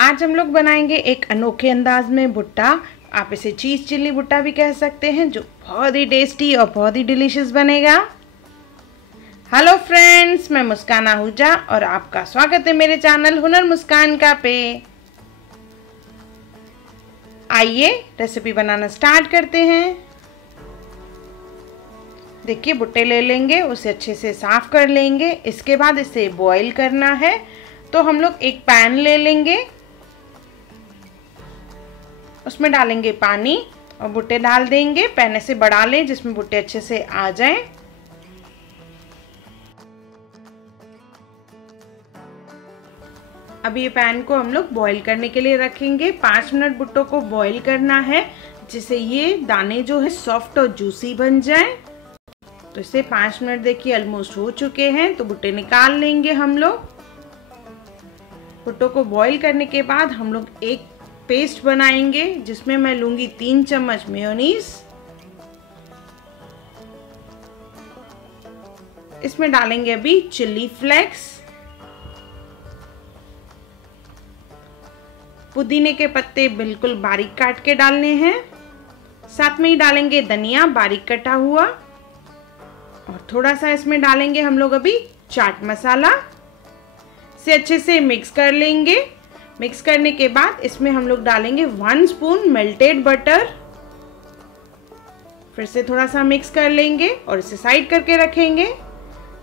आज हम लोग बनाएंगे एक अनोखे अंदाज में भुट्टा। आप इसे चीज़ चिल्ली भुट्टा भी कह सकते हैं, जो बहुत ही टेस्टी और बहुत ही डिलीशियस बनेगा। हेलो फ्रेंड्स, मैं मुस्कान आहूजा और आपका स्वागत है मेरे चैनल हुनर मुस्कान का पे। आइए रेसिपी बनाना स्टार्ट करते हैं। देखिए, भुट्टे ले लेंगे, उसे अच्छे से साफ कर लेंगे। इसके बाद इसे बॉईल करना है, तो हम लोग एक पैन ले लेंगे, उसमें डालेंगे पानी और भुट्टे डाल देंगे। पैन से बढ़ा लें जिसमें भुट्टे अच्छे से आ जाएं। अब ये पैन को हम लोग बॉईल करने के लिए रखेंगे। 5 मिनट भुट्टों को बॉईल करना है, जिससे ये दाने जो है सॉफ्ट और जूसी बन जाएं। तो इसे 5 मिनट देखिए ऑलमोस्ट हो चुके हैं, तो भुट्टे निकाल लेंगे हम लोग। भुट्टों को बॉईल करने के बाद हम लोग एक पेस्ट बनाएंगे, जिसमें मैं लूंगी 3 चम्मच मेयोनीज। इसमें डालेंगे अभी चिल्ली फ्लेक्स, पुदीने के पत्ते बिल्कुल बारीक काट के डालने हैं। साथ में ही डालेंगे धनिया बारीक कटा हुआ, और थोड़ा सा इसमें डालेंगे हम लोग अभी चाट मसाला। से अच्छे से मिक्स कर लेंगे। मिक्स करने के बाद इसमें हम लोग डालेंगे 1 स्पून मेल्टेड बटर। फिर से थोड़ा सा मिक्स कर लेंगे और इसे साइड करके रखेंगे।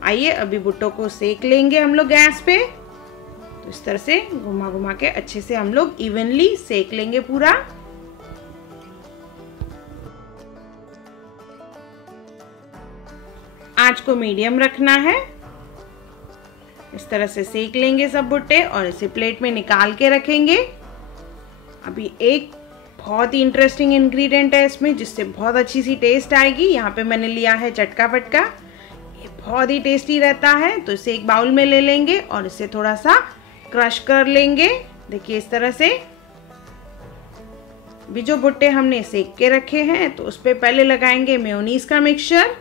आइए अभी भुट्टों को सेक लेंगे हम लोग गैस पे। तो इस तरह से घुमा घुमा के अच्छे से हम लोग इवनली सेक लेंगे पूरा। आंच को मीडियम रखना है। इस तरह से सेक लेंगे सब भुट्टे और इसे प्लेट में निकाल के रखेंगे। अभी एक बहुत ही इंटरेस्टिंग इंग्रेडिएंट है इसमें, जिससे बहुत अच्छी सी टेस्ट आएगी। यहाँ पे मैंने लिया है चटका फटका, ये बहुत ही टेस्टी रहता है। तो इसे एक बाउल में ले लेंगे और इसे थोड़ा सा क्रश कर लेंगे। देखिए इस तरह से। अभी जो भुट्टे हमने सेक के रखे हैं, तो उस पर पहले लगाएंगे मेयोनीज का मिक्सचर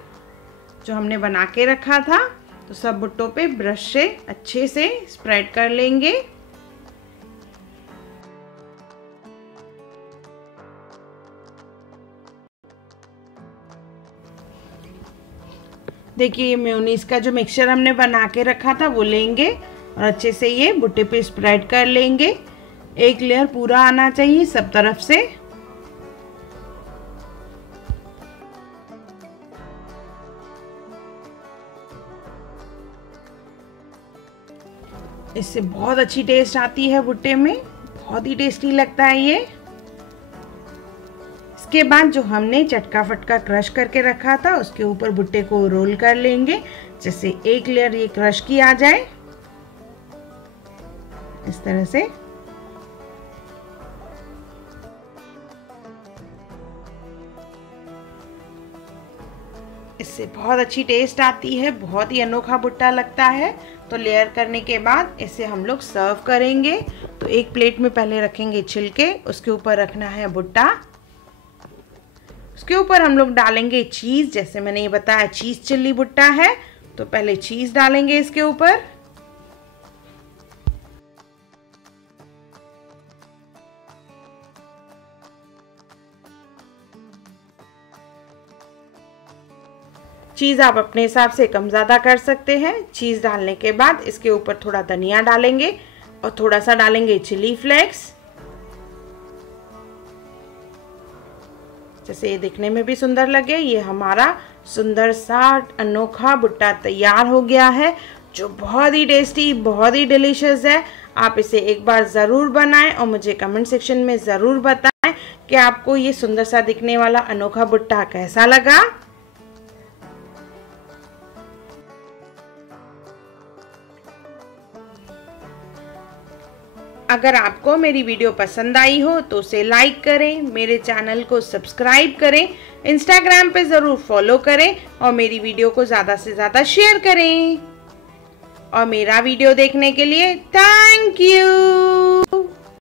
जो हमने बना के रखा था। तो सब भुट्टों पे ब्रश से अच्छे से स्प्रेड कर लेंगे। देखिए ये मेयोनीज का जो मिक्सचर हमने बना के रखा था वो लेंगे और अच्छे से ये भुट्टे पे स्प्रेड कर लेंगे। एक लेयर पूरा आना चाहिए सब तरफ से। इससे बहुत अच्छी टेस्ट आती है भुट्टे में, बहुत ही टेस्टी लगता है ये। इसके बाद जो हमने चटका फटका क्रश करके रखा था, उसके ऊपर भुट्टे को रोल कर लेंगे, जैसे एक लेयर ये क्रश की आ जाए। इस तरह से इससे बहुत अच्छी टेस्ट आती है, बहुत ही अनोखा भुट्टा लगता है। तो लेयर करने के बाद इसे हम लोग सर्व करेंगे। तो एक प्लेट में पहले रखेंगे छिलके, उसके ऊपर रखना है भुट्टा। उसके ऊपर हम लोग डालेंगे चीज़, जैसे मैंने ये बताया चीज़ चिल्ली भुट्टा है। तो पहले चीज़ डालेंगे इसके ऊपर। चीज़ आप अपने हिसाब से कम ज़्यादा कर सकते हैं। चीज़ डालने के बाद इसके ऊपर थोड़ा धनिया डालेंगे और थोड़ा सा डालेंगे चिली फ्लेक्स, जैसे ये दिखने में भी सुंदर लगे। ये हमारा सुंदर सा अनोखा भुट्टा तैयार हो गया है, जो बहुत ही टेस्टी, बहुत ही डिलीशियस है। आप इसे एक बार ज़रूर बनाएं और मुझे कमेंट सेक्शन में ज़रूर बताएं कि आपको ये सुंदर सा दिखने वाला अनोखा भुट्टा कैसा लगा। अगर आपको मेरी वीडियो पसंद आई हो तो उसे लाइक करें, मेरे चैनल को सब्सक्राइब करें, इंस्टाग्राम पे ज़रूर फॉलो करें और मेरी वीडियो को ज़्यादा से ज़्यादा शेयर करें। और मेरा वीडियो देखने के लिए थैंक यू।